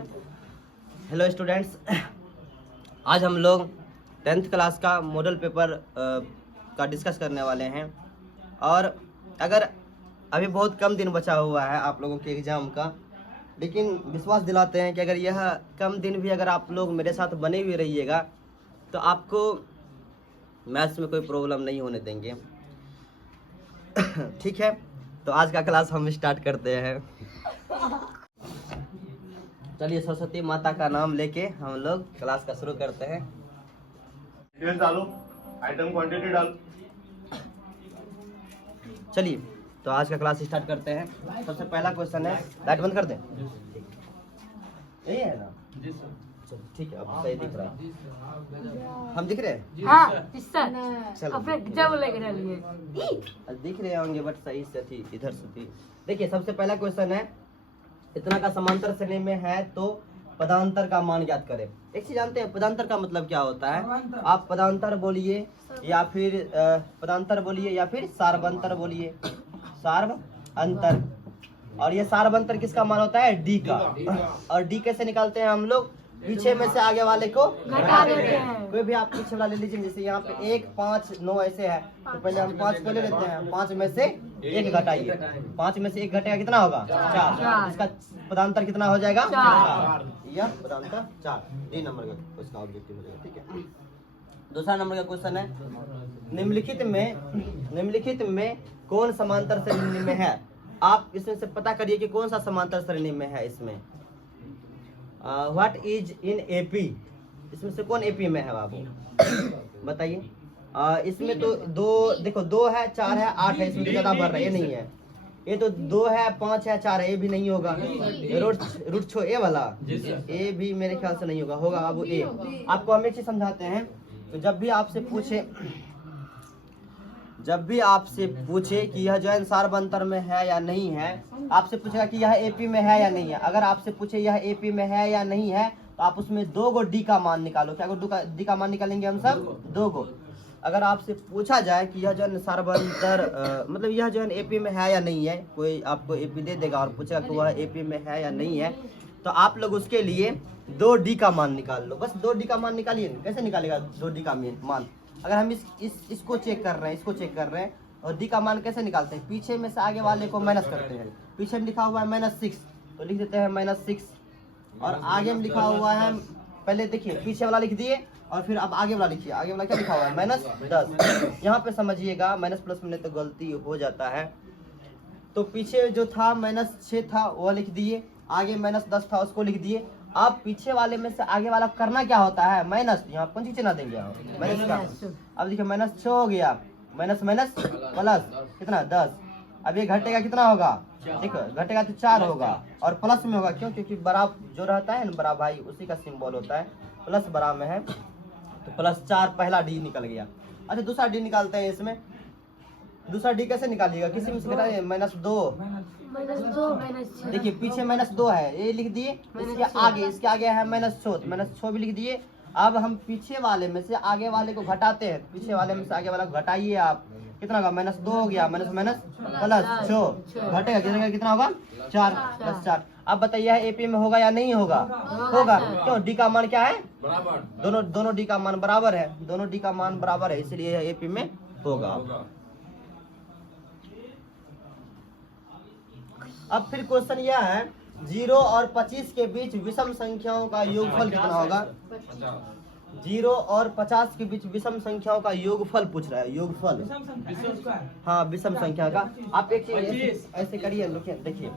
Hello students, आज हम लोग 10th क्लास का मॉडल पेपर का डिस्कस करने वाले हैं। और अगर अभी बहुत कम दिन बचा हुआ है आप लोगों के एग्ज़ाम का, लेकिन विश्वास दिलाते हैं कि अगर यह कम दिन भी अगर आप लोग मेरे साथ बने हुए रहिएगा तो आपको मैथ्स में कोई प्रॉब्लम नहीं होने देंगे। ठीक है, तो आज का क्लास हम स्टार्ट करते हैं। चलिए सरस्वती माता का नाम लेके हम लोग क्लास का शुरू करते हैं। डालो, आइटम क्वांटिटी डाल। चलिए तो आज का क्लास स्टार्ट करते हैं। सबसे पहला क्वेश्चन है, लाइट बंद कर दें। यही है ना? जी सर। चलो ठीक है, अब सही दिख रहा है। हम दिख रहे हैं? हाँ, चलो अपने जब लेके लिए दिख रहे होंगे बट सही से थी, इधर से थी। देखिए सबसे पहला क्वेश्चन है, इतना का समांतर श्रेणी में है तो पदांतर का मान ज्ञात करें। एक चीज जानते हैं पदांतर का मतलब क्या होता है? आप पदांतर बोलिए या फिर पदांतर बोलिए या फिर सार्वंतर बोलिए, सार्व अंतर। और ये सार्वंतर किसका मान होता है? डी का। और डी कैसे निकालते हैं हम लोग? पीछे में से आगे वाले को घटा देते हैं। कोई भी आप पीछे वाला ले लीजिए, जैसे यहाँ पे 1, 5, 9 ऐसे है, तो पहले हम 5 को ले लेते हैं। 5 में से 1 घटाइए, 5 में से 1 घटेगा कितना होगा? 4। इसका पदांतर कितना हो जाएगा? 4। यह पदांतर 4 डी नंबर का उसका ऑब्जेक्टिव हो जाएगा। ठीक है, दूसरा नंबर का क्वेश्चन है, निम्नलिखित में कौन समांतर श्रेणी में है? आप इसमें से पता करिए कि कौन सा समांतर श्रेणी में है। इसमें व्हाट इज इन एपी, इसमें से कौन एपी में है बाबू? बताइए। इसमें तो 2 देखो, 2 है, 4 है, 8 है, इसमें ज्यादा बढ़ रहा है, ये नहीं है। ये तो 2 है, 5 है, 4 है, ये भी नहीं होगा। रूट छो ए वाला, ए भी मेरे ख्याल से नहीं होगा। होगा बाबू ए। आपको हम एक चीज समझाते हैं, तो जब भी आपसे पूछे कि यह जो है सार्वंतर में है या नहीं है, आपसे पूछेगा कि यह एपी में है या नहीं है। अगर आपसे पूछे यह एपी में है या नहीं है, तो आप उसमें 2 गो डी का मान निकालो। क्या डी का मान निकालेंगे हम सब? 2 गो। अगर आपसे पूछा जाए कि यह जो है सार्वंतर मतलब यह जो है एपी में है या नहीं है, कोई आपको एपी दे देगा और पूछेगा कि वह एपी में है या नहीं है, तो आप लोग उसके लिए 2 डी का मान निकाल लो। बस 2 डी का मान निकालिए। कैसे निकालेगा 2 डी का मान? अगर हम इसको चेक कर रहे हैं, और डी का मान कैसे निकालते हैं? पीछे में से आगे वाले को माइनस करते हैं। पीछे में लिखा हुआ है -6, तो लिख देते हैं -6। और आगे में लिखा हुआ है, पहले देखिए पीछे वाला लिख दिए और फिर अब आगे वाला लिखिए। आगे वाला क्या लिखा हुआ है? -10। यहाँ पे समझिएगा माइनस प्लस में तो गलती हो जाता है। तो पीछे जो था -6 था वो लिख दिए, आगे -10 था उसको लिख दिए। अब पीछे वाले में से आगे वाला करना क्या होता है? माइनस। यहाँ कौन सी चिन्ह देंगे? माइनस का। अब देखिए -6 हो गया, माइनस माइनस प्लस कितना? 10। अब ये घटेगा कितना होगा? देखो घटेगा तो 4 होगा, और प्लस में होगा। क्यों? क्योंकि बड़ा जो रहता है ना, बड़ा भाई, उसी का सिंबल होता है। प्लस बड़ा में है तो +4 पहला डी निकल गया। अच्छा दूसरा डी निकालते हैं। इसमें दूसरा डी कैसे निकालिएगा? किसी में से घटाइए, -2। देखिए पीछे -2 है, ये लिख दिए। इसके आगे है -6 भी लिख दिए। अब हम पीछे वाले में से आगे वाले को घटाते हैं। पीछे वाले में से आगे वाला को घटाइए आप, कितना होगा? -2 हो गया, माइनस प्लस 6 घटेगा, कितना होगा? 4 + 4। अब बताइए एपी में होगा या नहीं होगा? होगा। क्यों? डी का मान क्या है? बराबर। दोनों डी का मान बराबर है, दोनों डी का मान बराबर है, इसलिए यह एपी में होगा। अब फिर क्वेश्चन यह है, 0 और 25 के बीच विषम संख्याओं का योगफल कितना होगा? 0 और 50 के बीच विषम संख्याओं का योगफल पूछ रहा है। योगफल, हाँ विषम संख्या का। आप एक चीज ऐसे करिए, देखिए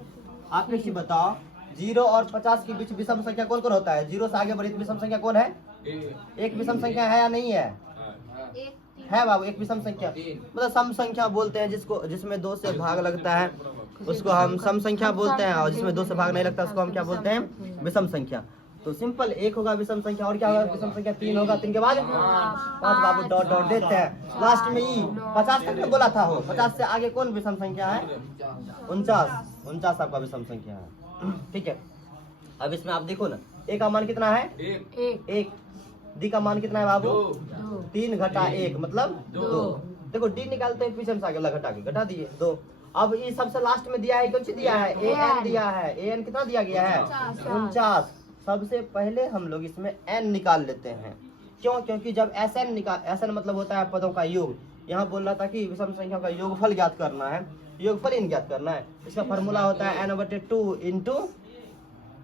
आप एक चीज बताओ, 0 और 50 के बीच विषम संख्या कौन कौन होता है? 0 से आगे बढ़ी विषम संख्या कौन है? एक विषम संख्या है या नहीं है? है बाबू, एक विषम संख्या। मतलब सम संख्या बोलते हैं जिसमें 2 से भाग लगता है, उसको हम सम संख्या बोलते हैं। और जिसमें 2 से भाग नहीं लगता उसको हम क्या बोलते हैं? विषम संख्या। तो सिंपल 1 होगा विषम संख्या, और क्या होगा विषम संख्या? 3 होगा। 3 के बाद 5 बाबू, डॉट देते हैं। लास्ट में ई 50 तक बोला था हो, 50 से आगे कौन विषम संख्या है? 49 आपका विषम संख्या है। ठीक है, अब इसमें आप देखो ना, ए का मान कितना है? 1। डी का मान कितना है बाबू? 3 घटा 1 मतलब 2। देखो डी निकालते हैं, पीछे से आगे वाला घटा के घटा दिए 2। अब ये सबसे लास्ट में दिया है, कौन सी दिया है? ए एन दिया है। ए एन कितना दिया गया है? 49। सबसे पहले हम लोग इसमें n निकाल लेते हैं। क्यों? क्योंकि जब Sn मतलब होता है पदों का योग। यहाँ बोल रहा था कि विषम संख्या का योगफल ज्ञात करना है, योगफल इन ज्ञात करना है। इसका फॉर्मूला होता है n/2 इंटू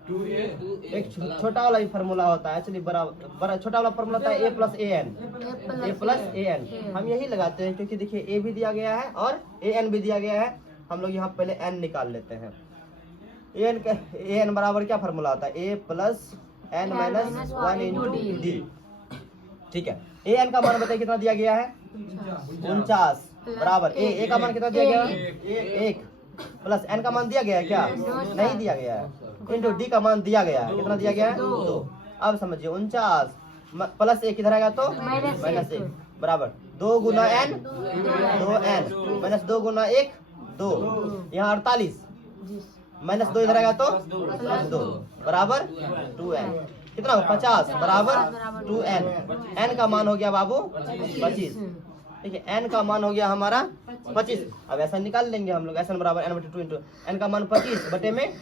एक छोटा वाला ही फॉर्मूला होता है, चलिए बड़ा छोटा वाला फॉर्मूला होता है a प्लस an। हम यही लगाते हैं क्योंकि देखिए a भी दिया गया है और an भी दिया गया है। हम लोग यहाँ पहले n निकाल लेते हैं। an बराबर क्या फॉर्मूला होता है? a plus n minus 1 into D. ठीक है, an का मान बताइए कितना दिया गया है? 49 बराबर a का मान कितना दिया गया है? 1 प्लस n का मान दिया गया है क्या? नहीं दिया गया है। इंटू डी का मान दिया गया है, कितना दिया गया है? 2। अब समझिए 49 प्लस 1 किधर आएगा तो माइनस 1 बराबर 2 गुना n 2n माइनस 2 गुना 1 2। यहाँ 48 माइनस 2 इधर आएगा तो प्लस 2 बराबर 2n। कितना 50 बराबर 2n। n का मान हो गया बाबू 25। देखिए n का मान हो गया हमारा 25। अब ऐसा निकाल लेंगे हम लोग, ऐसा बराबर n/2 इंटू n का मान 25 बटे में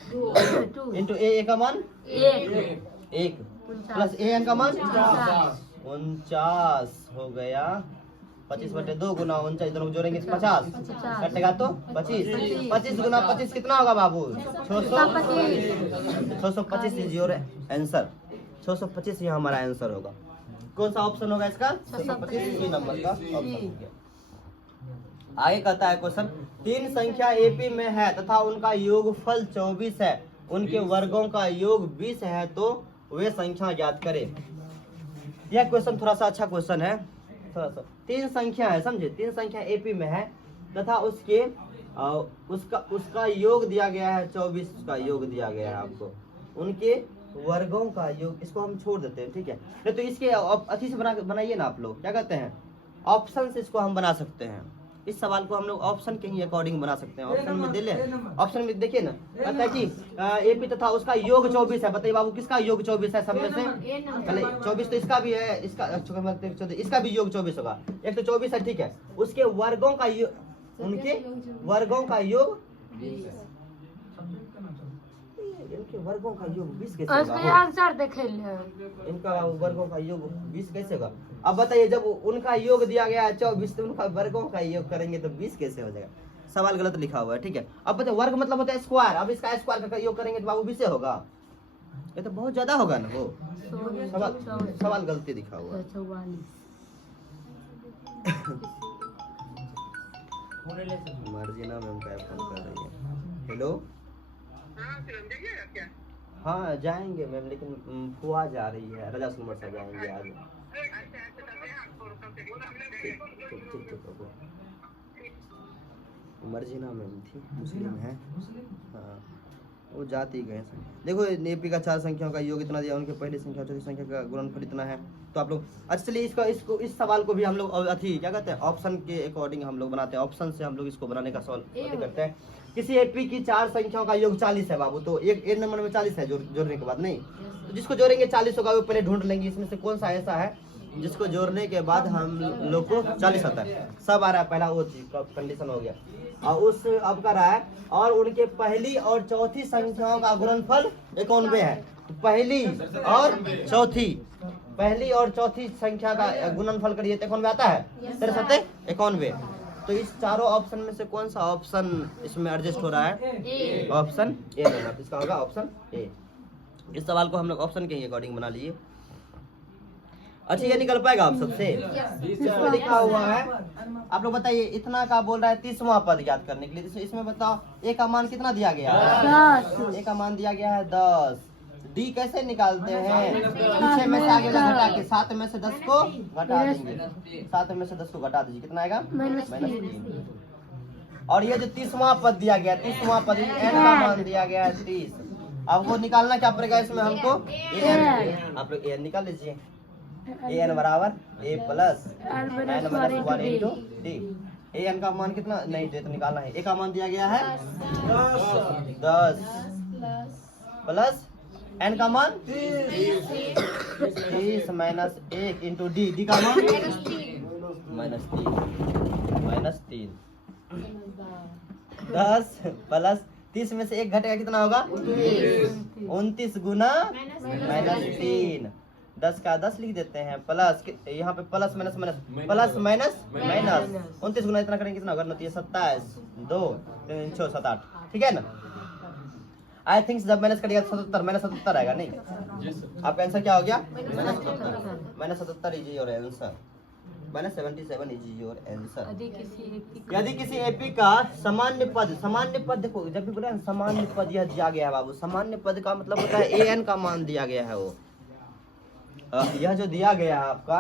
इंटू a का मान 1 प्लस an का मान 49 हो गया। 25 बटे 2 गुना 49 दोनों जोड़ेंगे 50 कटेगा तो 25 गुना 25 कितना होगा बाबू? 625 इज योर आंसर। 625 ये हमारा आंसर होगा। कौन सा ऑप्शन होगा इसका? 625 नंबर का ऑप्शन हो गया। आगे कहता है क्वेश्चन, 3 संख्या एपी में है तथा उनका योगफल 24 है, उनके वर्गों का योग 20 है, तो वे संख्या ज्ञात करें। यह क्वेश्चन थोड़ा सा अच्छा क्वेश्चन है। थोड़ा सा 3 संख्या है, समझे? 3 संख्या एपी में है तथा उसके उसका योग दिया गया है 24 का योग दिया गया है आपको। उनके वर्गों का योग, इसको हम छोड़ देते हैं, ठीक है? नहीं तो इसके अच्छी से बनाइए ना आप लोग, क्या कहते हैं? ऑप्शन से इसको हम बना सकते हैं। इस सवाल को हम लोग ऑप्शन के ही अकॉर्डिंग बना सकते हैं। ऑप्शन में दे ले, ऑप्शन में देखिए ना, कहता है कि एपी तथा उसका योग 24 है। बताइए बाबू किसका योग 24 है? सब में से पहले 24 तो इसका भी है, इसका भी योग 24 होगा। एक तो 24 है, ठीक है। उसके वर्गों का योग, उनके वर्गों का योग, इनके वर्गों का योग 20 कैसे होगा? आंसर देखे ले। इनका वर्गों का योग 20 कैसे होगा? अब बताइए, जब उनका योग दिया गया है 24 तो उनका वर्गों का योग करेंगे तो 20 कैसे हो जाएगा? सवाल गलत लिखा हुआ है, ठीक है। अब बताइए वर्ग मतलब होता है स्क्वायर। अब इसका स्क्वायर का योग करेंगे तो बाबू 20 होगा। ये तो बहुत ज्यादा होगा ना, वो सवाल गलती लिखा हुआ है। 44 मर्जीना मैम का फोन कर रही है। हेलो, हाँ जाएंगे मैम, लेकिन फुआ जा रही है, रजा सुनवर से जाएंगे आज। मर्जीना मैम थी, मुस्लिम है, हाँ वो जाती गए। देखो एपी का 4 संख्याओं का योग इतना दिया, उनके पहली संख्या चौथी संख्या का गुणनफल इतना है। तो आप लोग अच्छा चलिए इसको इस सवाल को भी हम लोग अथी क्या कहते हैं, ऑप्शन के अकॉर्डिंग हम लोग बनाते हैं। ऑप्शन से हम लोग इसको बनाने का सवाल करते हैं। किसी एपी की 4 संख्याओं का योग 40 है बाबू, तो एक नंबर में 40 है जोड़ने के बाद, नहीं तो जिसको जोड़ेंगे 40 होगा वो पहले ढूंढ लेंगे इसमें से कौन सा ऐसा है जिसको जोड़ने के बाद हम लोग को 40 आता है। सब आ रहा है, पहला वो कंडीशन हो गया। और उस अब कर रहा है, और उनके पहली और चौथी संख्याओं का गुणनफल 91 है। पहली और चौथी संख्या का गुणनफल करिए तो 91 आता है, 91। तो इस चारों ऑप्शन में से कौन सा ऑप्शन इसमें एडजस्ट हो रहा है? ऑप्शन ए नंबर, इसका होगा ऑप्शन ए। इस सवाल को हम लोग ऑप्शन के ही अकॉर्डिंग बना लीजिए। अच्छा ये निकल पाएगा आप सबसे? इसमें लिखा हुआ है, आप लोग बताइए, इतना का बोल रहा है 30वां पद ज्ञात करने के लिए। इसमें बताओ ए का मान कितना दिया गया है? 10। ए का मान दिया गया है 10। डी कैसे निकालते हैं? पीछे में से आगे घटा के 7 में से 10 को घटा देंगे। 7 में से 10 को घटा दीजिए, कितना आएगा? -3। और ये जो 30वां पद दिया गया, 30वां पद एन का मान दिया गया है 30। अब वो निकालना क्या पड़ेगा इसमें हमको? आप लोग एन निकाल लीजिए। एन बराबर A plus n-1 into D. N का मान कितना नहीं तो निकालना है। ए का मान दिया गया है 10 प्लस एन का मान 30 माइनस 1 इंटू डी। डी का मान -3 10 प्लस 30 में से 1 घटेगा कितना होगा? 29 गुना -3। 10 का 10 लिख देते हैं, प्लस यहाँ पे plus minus minus plus minus minus 29 गुना इतना करेंगे कितना होगा? 27 2 3 6 7 8, ठीक है ना? आई थिंक जब माइनस करिएगा 77 -77 आएगा नहीं? आपका आंसर क्या हो गया? -77 is your answer. -77 is your answer. यदि किसी एपी का सामान्य पद देखो, जब भी बोला सामान्य पद यह दिया गया है बाबू, सामान्य पद का मतलब होता है an का मान दिया गया है। वो यह जो दिया गया है आपका,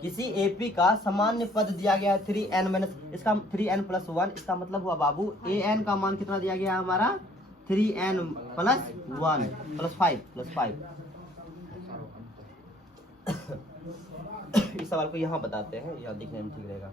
किसी एपी का सामान्य पद दिया गया है 3n माइनस इसका 3n + 1, इसका मतलब हुआ बाबू an का मान कितना दिया गया है हमारा? 3n + 1 + 5 इस सवाल को यहाँ बताते हैं, यह दिखने में ठीक रहेगा।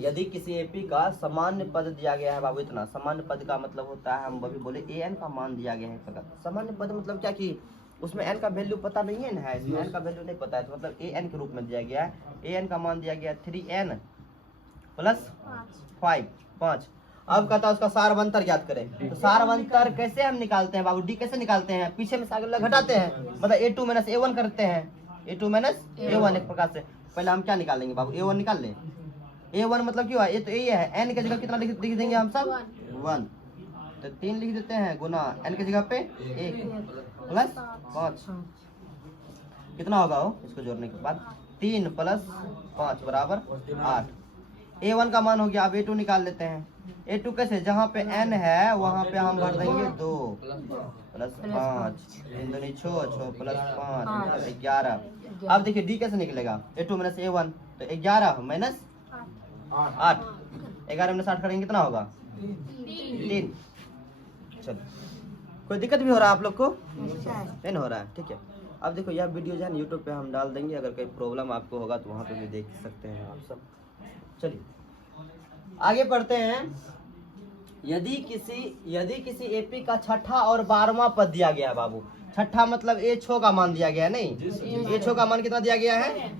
यदि किसी एपी का सामान्य पद दिया गया है बाबू, इतना सामान्य पद का मतलब होता है, हम अभी बोले an का मान दिया गया है। सामान्य पद मतलब क्या कि उसमें n का वैल्यू पता नहीं है ना, इसमें n का वैल्यू नहीं पता है, तो मतलब an के रूप में दिया गया है। an का मान दिया गया 3n + 5। अब कहता है उसका सारवंतर ज्ञात करें। तो सारवंतर कैसे हम निकालते हैं बाबू? डी कैसे निकालते हैं? पीछे में से आगे घटाते हैं, मतलब a2 - a1 करते हैं। a2 - a1 एक प्रकार से। पहले हम क्या निकालेंगे बाबू? a1 निकाल लें। a1 मतलब क्यों है? ये तो ये है, n की जगह कितना लिख देंगे हम सब? 1। तो 3 लिख देते हैं गुना n की जगह पे 1 + 5 कितना होगा? वो इसको जोड़ने के बाद 3 + 5 = 8। a1 का मान हो गया। अब a2 निकाल लेते हैं। a2 कैसे? जहाँ पे n है वहाँ पे हम भर देंगे 2 + 5 3 दूनी 6 6 + 5 11। अब देखिए d कैसे निकलेगा? a2 - a1 तो 11 - 8 11 - 8 करेंगे कितना होगा? 3। चलो, कोई दिक्कत भी हो रहा है आप लोग को? नहीं हो रहा है, ठीक है। अब देखो यह वीडियो जो है यूट्यूब पे हम डाल देंगे, अगर कोई प्रॉब्लम आपको होगा तो वहाँ पे भी देख सकते हैं आप सब। चलिए आगे पढ़ते हैं। यदि किसी एपी का छठा और 12वां पद दिया गया है बाबू, छठा मतलब a6 का मान दिया गया है, नहीं a6 का मान कितना दिया गया है?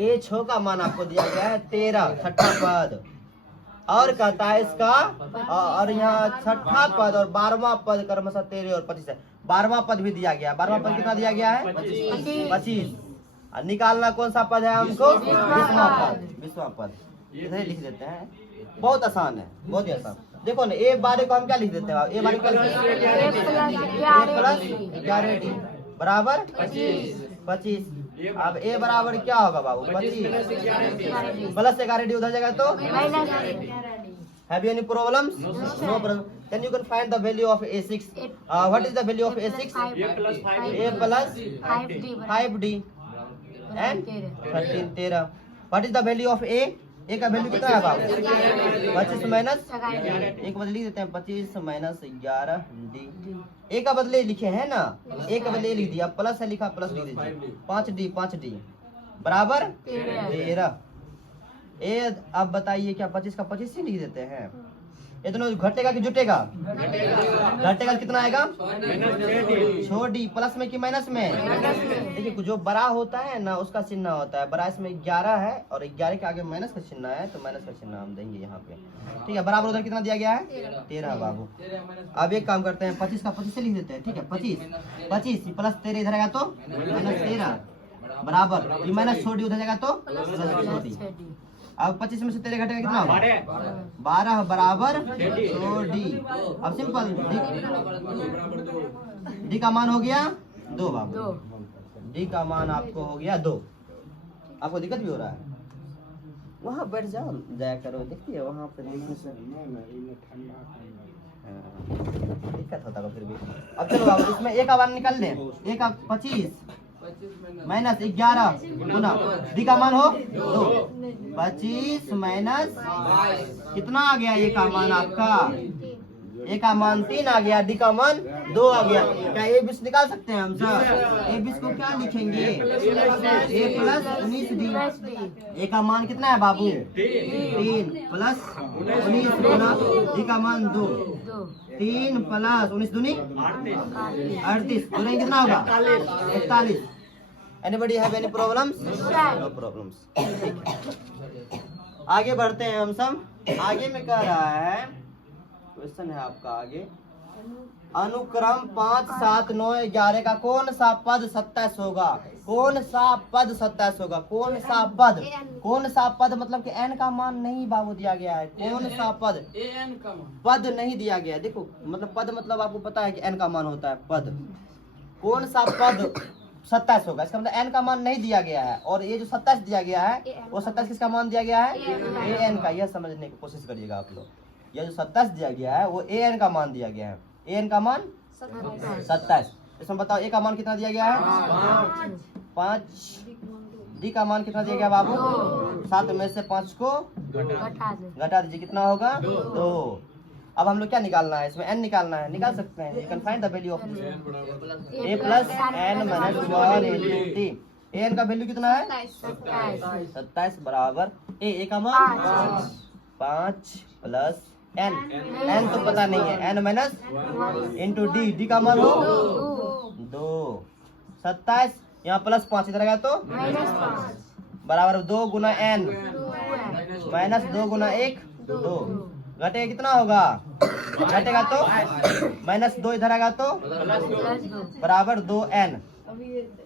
a6 का मान आपको दिया गया है 13, छठा पद। और कहता है इसका, और यहाँ छठा पद और 12वां पद क्रमशः 13 और 25 है। 12वां पद भी दिया गया। 12वां पद कितना दिया गया है? 25। और निकालना कौन सा पद है हमको? 20वां पद। इधर लिख देते हैं, बहुत आसान है, बहुत ही आसान। देखो ना, a बारे को हम क्या लिख देते हैं? a बारे को +11d बराबर 25। अब a बराबर क्या होगा बाबू? 25 + 11d उधर जाएगा तो have you any problems? No problem. Then you can find the value of a6. What is the value of a6? a + 5d and 13 What is the value of a का value कितना है बाबू? 25 minus एक बदले लिख देते हैं, 25 - 11d। a का बदले लिखे हैं ना, a का बदले लिख दिया, प्लस है लिखा, प्लस लिख दीजिए। 5d बराबर 13। अब बताइए क्या 25 का 25 ही लिख देते हैं? ये दोनों घटेगा कि जुटेगा? घटेगा कितना आएगा? छोड़ डी। प्लस में कि माइनस में? देखिए जो बड़ा होता है ना उसका चिन्ह होता है बड़ा। इसमें 11 है और 11 के आगे माइनस का चिन्ह है, तो माइनस का चिन्ह हम देंगे यहाँ पे, ठीक है। बराबर उधर कितना दिया गया है? 13 बाबू। अब एक काम करते हैं, 25 का 25 से लिख देते हैं, ठीक है। 25 प्लस 13 इधर आएगा तो -13 बराबर, ये माइनस छोड़ डी उधर जाएगा तो प्लस डी। अब 25 में से 13 घटेगा कितना होगा? 12 बराबर 100d। अब सिंपल डी का मान हो गया 2 बाबू। डी का मान आपको हो गया 2। आपको दिक्कत भी हो रहा है? वहाँ बैठ जाओ, जाया करो, देखिए वहाँ पे दिक्कत होता है फिर भी। अब चलो बाबू इसमें एक आवाज निकाल लें। 25 माइनस 11 गुना डी का मान हो 2। 25 माइनस कितना आ गया? ए का मान आपका, ए का मान 3 आ गया, डी का मान 2 आ गया। क्या ए बीस निकाल सकते हैं हम सर? ए बीस को क्या लिखेंगे? ए प्लस 19d। ए का मान कितना है बाबू? 3 प्लस 19 गुना डी का मान 2। 3 प्लस 19 दूनी 38 गुना कितना होगा? 41। Anybody have any problems? No problems। आगे बढ़ते हैं हम सब। आगे में कह रहा है, क्वेश्चन है आपका आगे, अनुक्रम 5, 7, 9, 11 का कौन सा पद 27 होगा? कौन सा पद 27 होगा? कौन सा पद? कौन सा पद मतलब कि n का मान नहीं बाबू दिया गया है। कौन सा पद? पद नहीं दिया गया है। देखो मतलब पद मतलब आपको पता है कि n का मान होता है पद। कौन सा पद 27 होगा? इसका मतलब n का मान नहीं दिया गया है। और ये जो 27 दिया गया है वो 27 किसका मान दिया गया है? an का। यह समझने की कोशिश करिएगा आप लोग। यह जो 27 दिया गया है वो an का मान दिया गया है। an का मान 27। इसमें बताओ a का मान कितना दिया गया है? 5। d का मान कितना दिया गया बाबू? 7 में से 5 को घटा दीजिए, कितना होगा? 2। अब हम लोग क्या निकालना है? इसमें n निकालना है। निकाल सकते हैं। You can find the value of a plus n minus 1 into t। an का वैल्यू कितना है? 27 बराबर a का मान 5 प्लस n। n तो पता नहीं है, n माइनस इंटू d का मान हो 2। 27 यहाँ प्लस 5 इधर गया तो बराबर 2 गुना n माइनस 2 गुना 1 2। घटेगा कितना होगा? घटेगा तो माइनस 2 इधर आएगा तो बराबर 2n।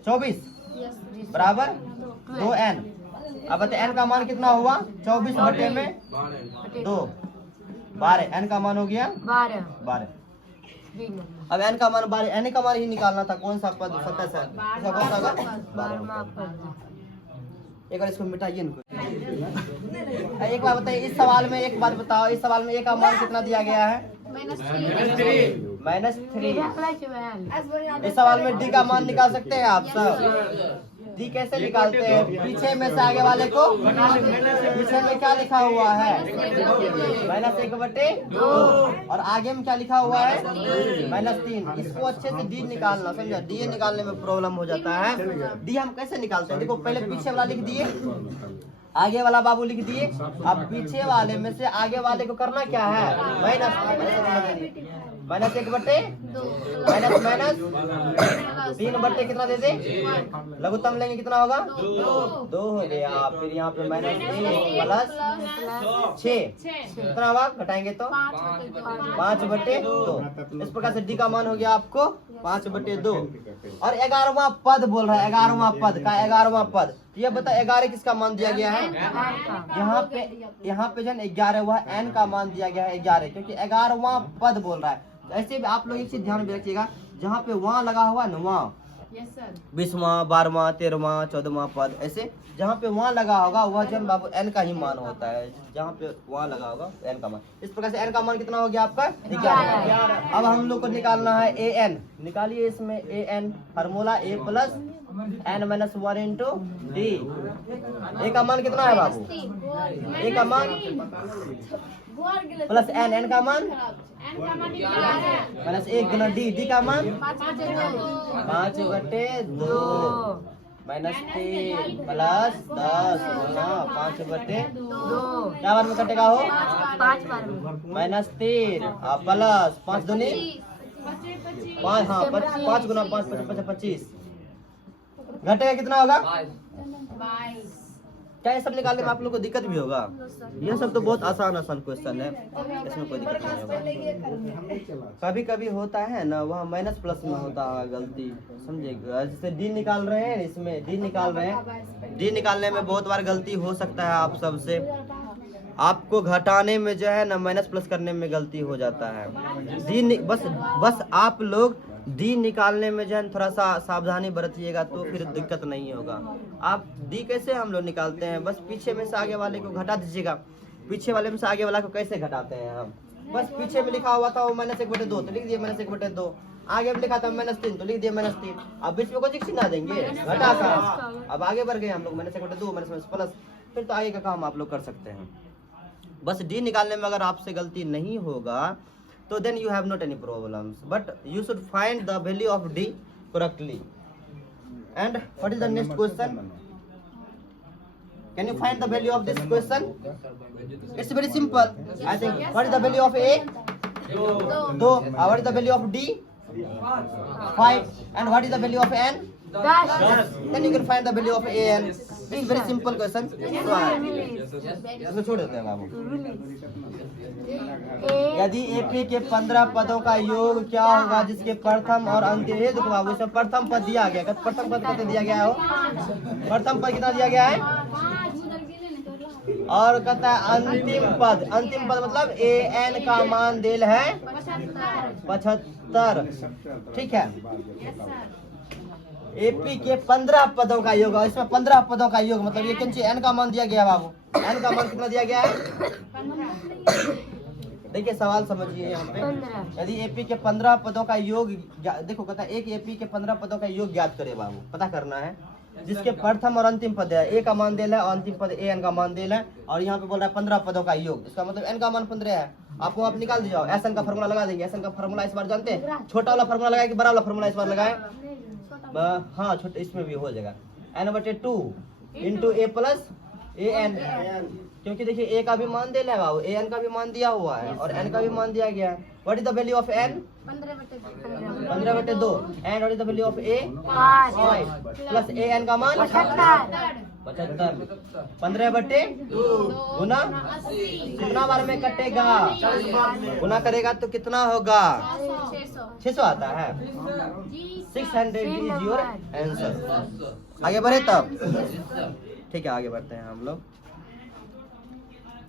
24 बराबर 2n। अब बताए n का मान कितना हुआ? 24 बटे में 2 12। n का मान हो गया 12। अब n का मान 12, n का मान ही निकालना था। कौन सा पद 27 है? इसका कौन सा होगा? एक बार इसको मिटाइए इनको। एक बार बताइए, इस सवाल में एक बात बताओ, इस सवाल में a का मान कितना दिया गया है? -3। इस सवाल में d का मान निकाल सकते हैं आप सब? d कैसे निकालते हैं? पीछे में से आगे वाले को, पीछे में क्या लिखा हुआ है? -1/2 और आगे में क्या लिखा हुआ है? -3। इसको अच्छे से d निकालना, समझा? d निकालने में प्रॉब्लम हो जाता है। d हम कैसे निकालते हैं? देखो पहले पीछे वाला लिख दिए, आगे वाला बाबू लिख दिए। अब पीछे वाले में से आगे वाले को करना क्या है? -1/2 माइनस 3 बट्टे कितना दे दे? लघुत्तम लेंगे कितना होगा? 2 हो गया। फिर यहाँ पे -3 प्लस 6 कितना होगा? घटाएंगे तो 5/2। इस प्रकार से डी का मान हो गया आपको 5/2। और 11वां पद बोल रहा है, 11वां पद का 11वां पद। ये बता 11 किसका मान दिया गया है? यहाँ पे जो 11 हुआ n का मान दिया गया है 11, क्योंकि 11वां पद बोल रहा है। ऐसे भी आप लोग एक चीज ध्यान में रखिएगा, जहाँ पे वहाँ लगा हुआ है ना, वहाँ 20वां 12वां 13वां 14वां पद, ऐसे जहाँ पे वहाँ लगा होगा वह जन बाबू n का ही मान होता है। जहाँ पे वहाँ लगा होगा n का मान। इस प्रकार से n का मान कितना हो गया आपका? 11। अब हम लोग को निकालना है an। निकालिए इसमें an formula a plus n minus 1 into D. a का मान कितना है बाबू? a का मान प्लस n का मान माइनस 1 गुना डी का मान 5/2 माइनस 3 प्लस 10 गुना 5/2। क्या बार में कटेगा हो? -3 प्लस 5 दूनी 5। हाँ 5 गुना 5 25। घटेगा कितना होगा? क्या ये सब निकालने में आप लोग को दिक्कत भी होगा? यह सब तो बहुत आसान क्वेश्चन है, इसमें कोई दिक्कत नहीं होगा। कभी कभी होता है ना, वहाँ माइनस प्लस में होता है गलती, समझिएगा। जैसे डी निकाल रहे हैं, इसमें डी निकाल रहे हैं, डी निकालने में बहुत बार गलती हो सकता है आप सबसे। आपको घटाने में जो है ना माइनस प्लस करने में गलती हो जाता है। डी बस आप लोग डी निकालने में जो है थोड़ा सा सावधानी बरतिएगा तो फिर दिक्कत नहीं होगा। आप डी कैसे हम लोग निकालते हैं? बस पीछे में से आगे वाले को घटा दीजिएगा। पीछे वाले में से आगे वाला को कैसे घटाते हैं हम? बस पीछे में लिखा हुआ था वो -1/2 तो लिख दिए -1/2। आगे में लिखा था -3 तो लिख दिए -3। अब बीच में कोई चिन्ह देंगे घटा कर। अब आगे बढ़ गए हम लोग -1/2 माइनस प्लस, फिर तो आगे का काम आप लोग कर सकते हैं। बस डी निकालने में अगर आपसे गलती नहीं होगा तो then you have not any problems, but you should find the value of d correctly. And what is the next question? Can you find the value of this question? It's very simple. I think. What is the value of a? 2. What is the value of d? 5. And what is the value of n? 10 then you can find the value of an. This is very simple question. इसमें छोड़ देते हैं बाबू। यदि AP के 15 पदों का योग क्या होगा जिसके प्रथम और अंतिम, ये देखो बाबू इसमें प्रथम पद दिया गया है। प्रथम पद कितना दिया गया हो? प्रथम पद कितना दिया गया है? और कहता है अंतिम पद, अंतिम पद मतलब ए एन का मान देल है 75। ठीक है, एपी के 15 पदों का योग, इसमें 15 पदों का योग मतलब ये कौन सी एन का मान दिया गया है बाबू? एन का मान कितना दिया गया है? देखिए सवाल समझिए यहाँ पे, यदि एपी के 15 पदों का योग, देखो कहता है एक एपी के 15 पदों का योग ज्ञात करे बाबू, पता करना है जिसके प्रथम और अंतिम पद है, ए का मान देल है और अंतिम पद ए एन का मान देल है, और यहाँ पे बोल रहा है 15 पदों का योग, इसका मतलब एन का मान 15 है। आपको आप निकाल दीजिए, एस एन का फॉर्मूला लगा देंगे। एस एन का फॉर्मूला इस बार जानते हैं, छोटा वाला फॉर्मूला लगाए कि बड़ा वाला फॉर्मूला इस बार लगाए? हाँ छोटे, इसमें भी हो जाएगा n/2 into A plus A N, क्योंकि देखिए ए का भी मान दिया है बाबू, ए एन का भी मान दिया हुआ है और एन का भी मान दिया गया है। What is the value of N? 15/2 and what is the value of A? 5 plus A N का मान 75। 15/2 गुना कितना बार में कटेगा? गुना करेगा तो कितना होगा? 600 आता है। 600 इज योर आंसर। आगे बढ़े तब, ठीक है आगे बढ़ते हैं हम लोग।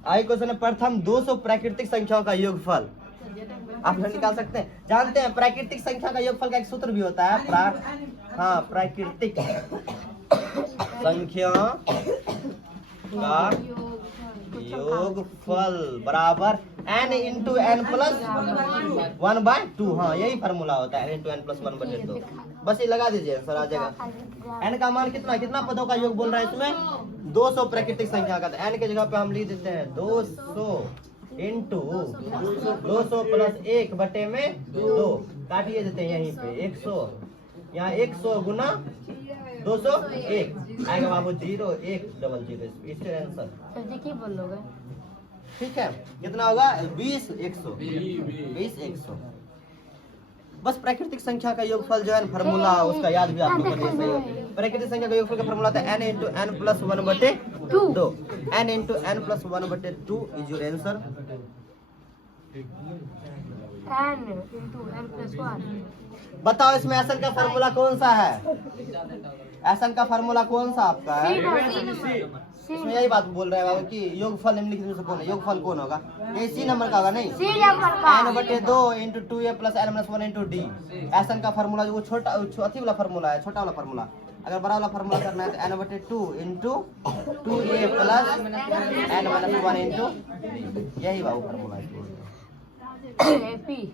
आगे क्वेश्चन है, प्रथम 200 प्राकृतिक संख्याओं का योगफल आप लोग निकाल सकते हैं। जानते हैं प्राकृतिक संख्या का योगफल का एक सूत्र भी होता है, प्राकृतिक संख्या का योगफल बराबर n इंटू एन प्लस 1/2। हाँ यही फॉर्मूला होता है, n इंटू एन प्लस 1/2। बस ये लगा दीजिए सर, आ जाएगा। n का मान कितना, कितना पदों का योग बोल रहा है इसमें? 200 प्राकृतिक संख्या का। n के जगह पे हम लिख देते हैं 200 इंटू 200 प्लस 1/2 काटिए देते हैं यहीं पे 100, यहाँ 100 गुना 201 आएगा बाबू 0100। इसके आंसर देखिए बोलोगे। ठीक है, कितना होगा? 20/100। बस प्राकृतिक संख्या का योगफल जो है फार्मूला उसका याद भी आप लोगों को दे है। प्राकृतिक संख्या का योगफल का फार्मूला था n into N plus 1/2। n into N plus 1/2 is your answer. n into n plus 1। बताओ इसमें एसन का फार्मूला कौन सा है? एसन का फार्मूला कौन सा आपका है? इसमें यही बात बोल रहे हैं कि योगफल निम्नलिखित में से कौन है? योगफल कौन होगा? ये सी नंबर का होगा नहीं? सी नंबर का। n/2 into 2a plus n-1 into D. S N का फार्मूला जो छोटा अति वाला फार्मूला है, छोटा वाला फार्मूला। अगर बड़ा वाला फार्मूला करना है तो n/2 into 2a plus n-1 into, यही बाबू फार्मूला है। एपी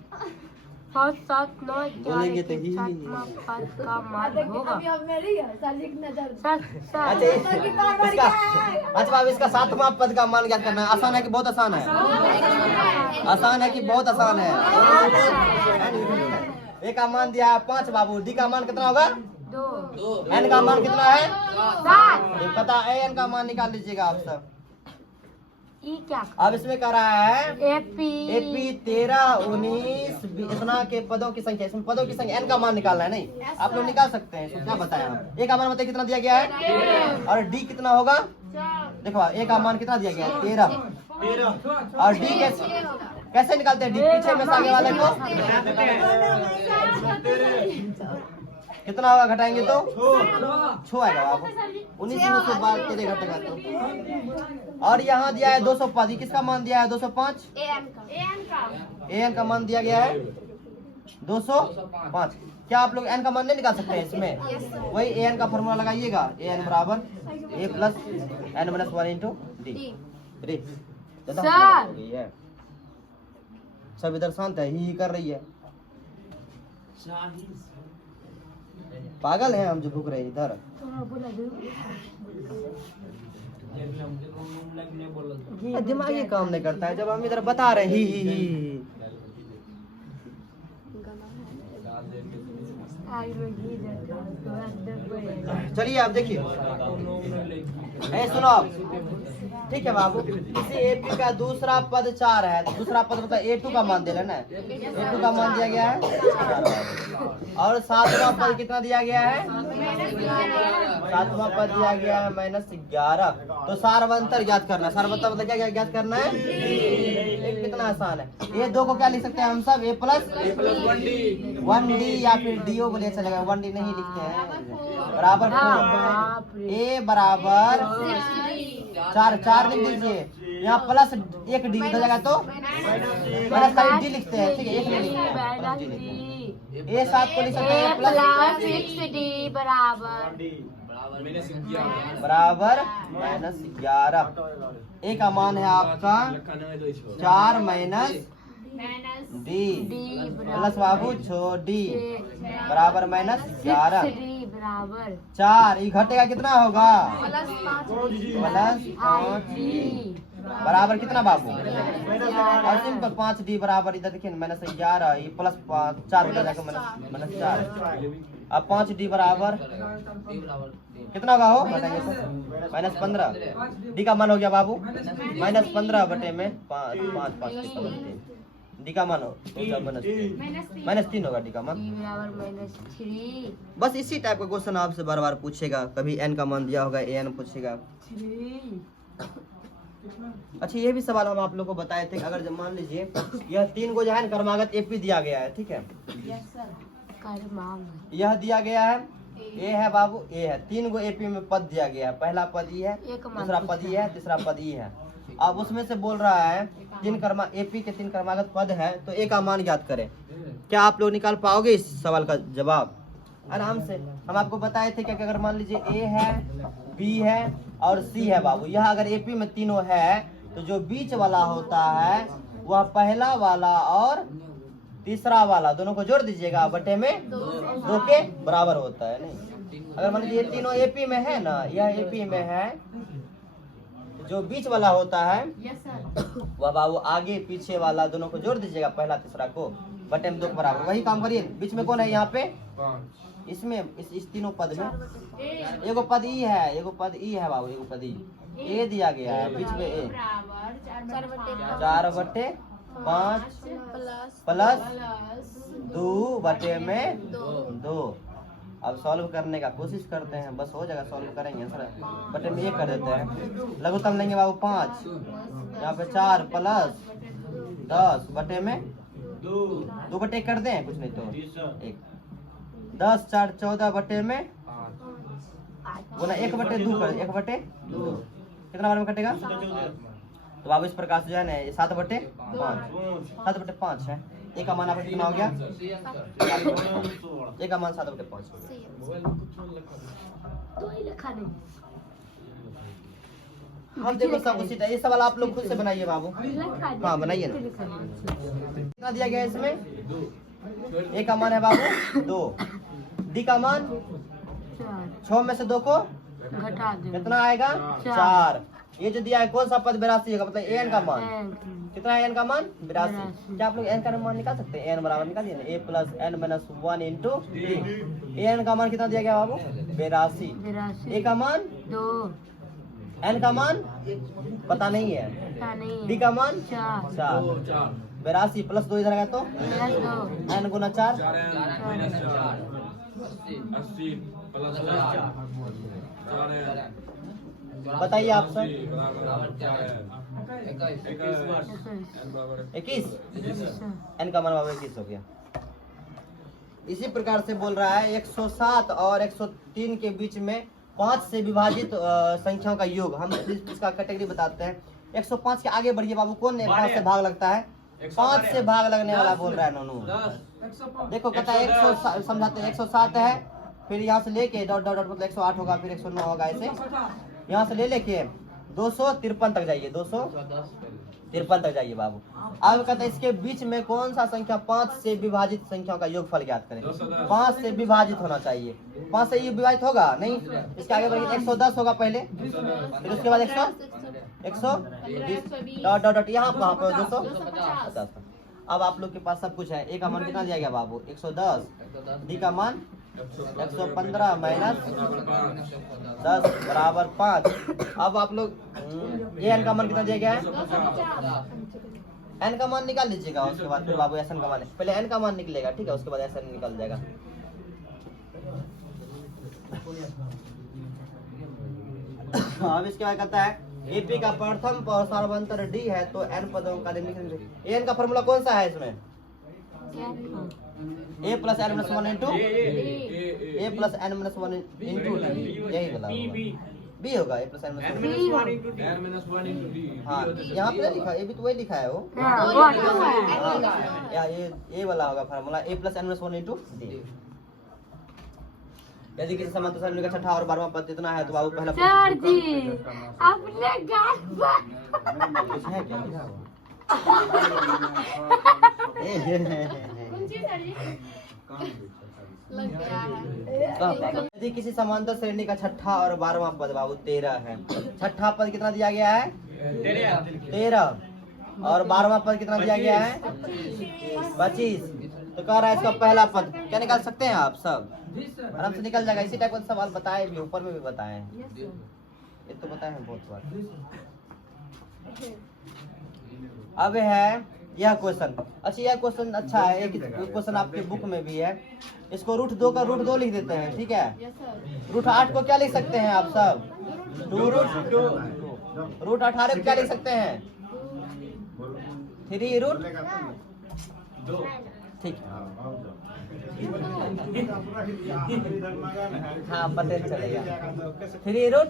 7 7 9 बोलेंगे तो ही। 7 पद का मान होगा। अच्छा अब इसका 7वां पद का मान क्या करना है? आसान है कि बहुत आसान है? आसान है कि बहुत आसान है? ए का मान दिया है 5 बाबू, डी का मान कितना होगा? 2। एन का मान कितना है? 7। पता है, एन का मान निकाल लीजिएगा आप सब। ई क्या? अब इसमें कह रहा है एपी 13 19 इतना के पदों की संख्या, इसमें पदों की संख्या एन का मान निकालना है। नहीं आप लोग निकाल सकते हैं, इसमें क्या बताया हम? ए का मान बताइए कितना दिया गया है? और डी कितना होगा? देखो ए का मान कितना दिया गया है? 13। और डी कैसे निकालते हैं? डी पीछे में से आगे वाले को कितना होगा घटाएंगे तो 6 आएगा बाबू। 19 में से 13 घटेगा तो। और यहाँ दिया है 200 पद, किसका मान दिया है? 205 ए एन का मान दिया गया है 205। क्या आप लोग एन का मान नहीं निकाल सकते हैं इसमें? वही ए एन का फॉर्मूला लगाइएगा, ए एन बराबर A plus n-1 into D. सब इधर शांत है, ही कर रही है। पागल है हम जो भूख रहे हैं इधर। दिमाग ही काम नहीं करता है जब हम इधर बता रहे ही। चलिए आप देखिए, सुनो आप, ठीक है बाबू। किसी एपी का दूसरा पद 4 है, दूसरा पद मतलब A2 का मान दे रहे ना, A2 का मान दिया गया है 4 और 7वां पद कितना दिया गया है, 7वां पद दिया गया है -11। तो सार्वंतर ज्ञात करना है। सार्वंतर मतलब क्या ज्ञात करना है, ये कितना आसान है। ये दो को क्या लिख सकते हैं हम सब, A प्लस 1D या फिर DO बोले चलेगा, 1D नहीं लिखते हैं, बराबर A बराबर 4 लिख दीजिए। यहाँ प्लस 1D लिखा जाएगा तो माइनस का D लिखते हैं, ठीक है, 1 नहीं लिखते हैं। A7 को लिख सकते हैं प्लस 6D बराबर -11। A का मान है आपका 4 माइनस D प्लस बाबू D बराबर -11। 4 ये घटेगा कितना होगा, प्लस 5D बराबर कितना बाबू, और सिंपल 5D बराबर, इधर देखिए -11, ये प्लस 4 हो जाएगा -4। अब 5D बराबर कितना होगा, हो बताएंगे सर, -15। D का मान हो गया बाबू -15 बटे में 5 D का मान हो -3 होगा D का मान। बस इसी टाइप का क्वेश्चन आपसे बार बार पूछेगा, कभी n का मान दिया होगा an पूछेगा। अच्छा ये भी सवाल हम आप लोग को बताए थे, अगर जब मान लीजिए यह 3 को जो है क्रमागत एपी दिया गया है, ठीक है, यह दिया गया है ए है बाबू, ए है, 3 को एपी में पद दिया गया है, पहला पद ई है, दूसरा पद ई है, तीसरा पद ई है। अब उसमें से बोल रहा है एपी के 3 क्रमागत पद है, तो ए का मान ज्ञात करें। क्या आप लोग निकाल पाओगे इस सवाल का जवाब आराम से? हम आपको बताए थे कि अगर मान लीजिए ए है, बी है और सी है बाबू, यह अगर एपी में तीनों है तो जो बीच वाला होता है वह पहला वाला और तीसरा वाला दोनों को जोड़ दीजिएगा, बटे में 2 के बराबर होता है। नहीं, अगर मान लीजिए ये तीनों एपी में है ना, यह एपी में है, जो बीच वाला होता है वह बाबू आगे पीछे वाला दोनों को जोड़ दीजिएगा, पहला तीसरा को, बटे में 2 के बराबर। वही काम करिए। बीच में कौन है यहाँ पे, इसमें इस तीनों पद में एगो पद ई है, एगो पद ई है बाबू, एगो पद ई ए दिया गया है, बीच में ए 4/5 प्लस 2 बटे में 2। अब सॉल्व करने का कोशिश करते हैं, बस हो जाएगा, सॉल्व करेंगे सर, बटे में 1 कर देते हैं, लघुत्तम लेंगे बाबू 5, यहाँ पे 4 प्लस 10 बटे में 2 बटे 1 कर दें, कुछ नहीं तो 1, 10 4 14 बटे में बोला 1/2 कर, 1/2 कितना बार में कटेगा, तो बाबू इस प्रकार से जो है ना 7/5 है। एक का मान आपका कितना हो गया, एक का मान 7/5 हो गया। हम देखो सब उसी ये सवाल आप लोग खुद से बनाइए बाबू, हाँ बनाइए ना। कितना दिया गया इसमें, ए का मान है बाबू 2, डी का मान 6 में से 2 को घटा दो, कितना आएगा 4। ये जो दिया है कौन सा पद 82 होगा, मतलब एन का मान कितना है, एन का मान 82। क्या आप लोग एन का मान निकाल सकते हैं, एन बराबर निकालिए ना, a + n - 1 इंटू एन का मान कितना दिया गया बाबू 82, ए का मान 2, एन का मान पता नहीं है, डी का मान 4, 82 प्लस 2 इधर आएगा तो n गुना 4 बताइए आप सर 21, n का मान बाबू 21 हो गया। इसी प्रकार से बोल रहा है 107 और 103 के बीच में 5 से विभाजित संख्याओं का योग। हम इसका कैटेगरी बताते हैं। 105 के आगे बढ़िए बाबू, कौन 5 से भाग लगता है, 5 से भाग लगने वाला बोल रहा है नोनू। देखो कहता है 100 समझाते हैं, 107 है, फिर यहाँ से लेके डॉट डॉट डॉट मतलब 108 होगा, फिर 109 होगा, ऐसे यहाँ से ले लेके 253 तक जाइए, 253 तक जाइए बाबू। अब कहते हैं इसके बीच में कौन सा संख्या 5 से विभाजित संख्याओं का योगफल ज्ञात करें। 5 से विभाजित होना चाहिए, 5 से ये विभाजित होगा नहीं, इसके आगे बढ़िए 110 होगा पहले, फिर उसके बाद 120 डॉट डॉट डॉट यहाँ 250। अब आप लोग के पास सब कुछ है। ए का मान कितना दिया गया बाबू? 110। डी का मान 115 माइनस 10 बराबर 5। अब आप लोग ए एन का मान कितना दिया गया है? एन का मान निकाल लीजिएगा, उसके बाद फिर बाबू एस एन का मान, पहले एन का मान निकलेगा, ठीक है, उसके बाद एस एन निकल जाएगा। अब इसके बाद कहता है एपी का प्रथम सार्वंतर डी है तो एन पदों का एन का फॉर्मूला कौन सा है इसमें? A plus N minus 1 into A plus N minus 1 into D, यही वाला बी होगा। A plus N minus 1 into D. हाँ यहाँ पे लिखा है, ए भी तो वही लिखा है वो। या ये वाला होगा formula, A plus N minus 1 into D. यदि किसी समांतर सरणी का छठा और 12वां पद इतना है तो बाबू पहला सर जी अपने गाल पर कुछ है क्या? यदि किसी समांतर श्रेणी का छठा और 12वां पद बाबू 13 है, छठा पद कितना दिया गया है? 13 और 12वां पद कितना दिया गया है? 25। तो कह रहा है इसका पहला पद क्या निकाल सकते हैं आप सब? आराम से निकल जाएगा। इसी टाइप का सवाल बताए भी, ऊपर में भी बताए हैं, ये तो बताए हैं बहुत बार। अब है यह क्वेश्चन। अच्छा यह क्वेश्चन अच्छा है, एक क्वेश्चन आपके बुक में भी है। इसको रूट 2 का रूट 2 लिख देते हैं, ठीक है। रूट 8 को क्या लिख सकते हैं आप सब? 2 रूट 2। रूट 18 को क्या लिख सकते हैं? 3 रूट, ठीक है। हाँ पता चलेगा। 3 रूट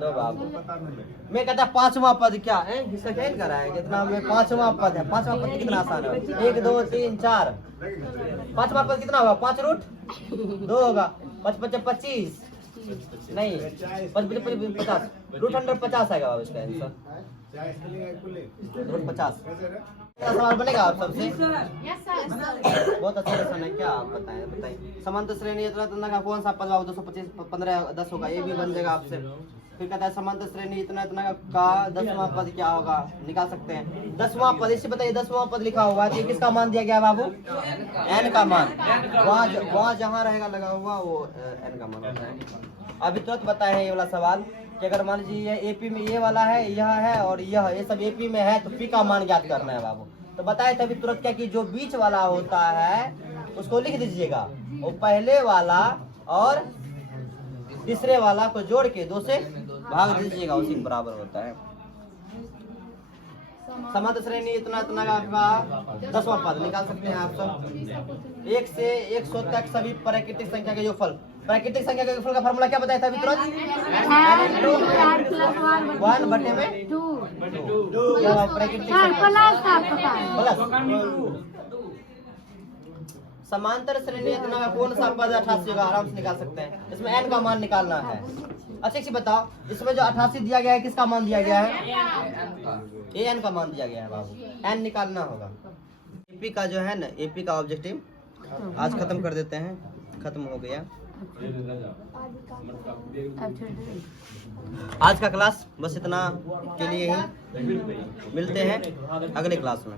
2 बाबू। मैं कहता 5वां पद क्या है? इसका क्या कर रहा है? कितना में 5वां पद है? 5वां पद कितना आसान है? 1 2 3 4। 5वां पद कितना होगा? 5 रूट 2 होगा। 5 5 25 नहीं 5 50 रूट 150 आएगा बाबू इसका आंसर। रूट 50 सवाल बनेगा आप सबसे। बहुत अच्छा क्वेश्चन है, क्या आप बताइए। समांतर श्रेणी इतना का कौन सा पद बाबू? 225 15 10 होगा, ये भी बन जाएगा आपसे। फिर कहता है समांतर श्रेणी इतना का 10वां पद क्या होगा? निकाल सकते हैं 10वां पद। इसे बताइए 10वां पद लिखा हुआ है, किसका मान दिया गया बाबू? एन का मान। वहाँ जहाँ रहेगा लगा हुआ वो एन का मान होता है। अभी तुरंत बताए ये वाला सवाल कि अगर मान लीजिए एपी में ये वाला है, यह है और यह, ये सब एपी में है तो पी का मान ज्ञात करना है बाबू। तो बताए तभी तुरंत क्या कि जो बीच वाला होता है उसको लिख दीजिएगा, वो पहले वाला और तीसरे वाला को जोड़ के 2 से भाग दीजिएगा, उसी के बराबर होता है। समांतर श्रेणी इतना का 10वां पद निकाल सकते हैं आप सब। 1 से 100 तक सभी प्राकृतिक संख्या के योगफल। प्राकृतिक संख्या के योगफल का फार्मूला क्या बताया था अभी तुरंत? 1 बटे में 2। प्राकृतिक समांतर श्रेणी इतना का कौन सा पद 88 होगा? आराम से निकाल सकते हैं। इसमें एन का मान निकालना है। अच्छा एक बताओ, इसमें जो 88 दिया गया है किसका मान दिया गया है? ए एन का मान दिया गया है बाबू, एन निकालना होगा। एपी का जो है ना, एपी का ऑब्जेक्टिव आज खत्म कर देते हैं, खत्म हो गया आज का क्लास। बस इतना के लिए ही, मिलते हैं अगले क्लास में।